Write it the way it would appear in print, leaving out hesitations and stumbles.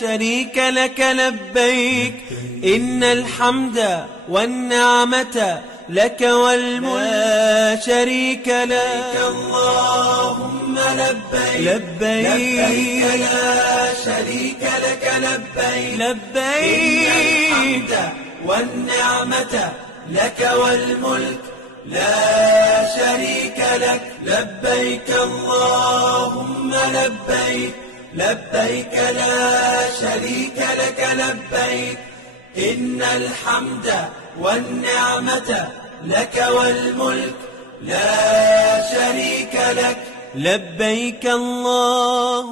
شريك لك لبيك إن الحمد والنعمة لك والملك لا شريك لك اللهم لبيك لبيك لا شريك لك لبيك لبيك إن الحمد والنعمة لك والملك لا شريك لك لبيك اللهم لبيك لبيك لا شريك لك لبيك إن الحمد والنعمة لك والملك لا شريك لك لبيك اللهم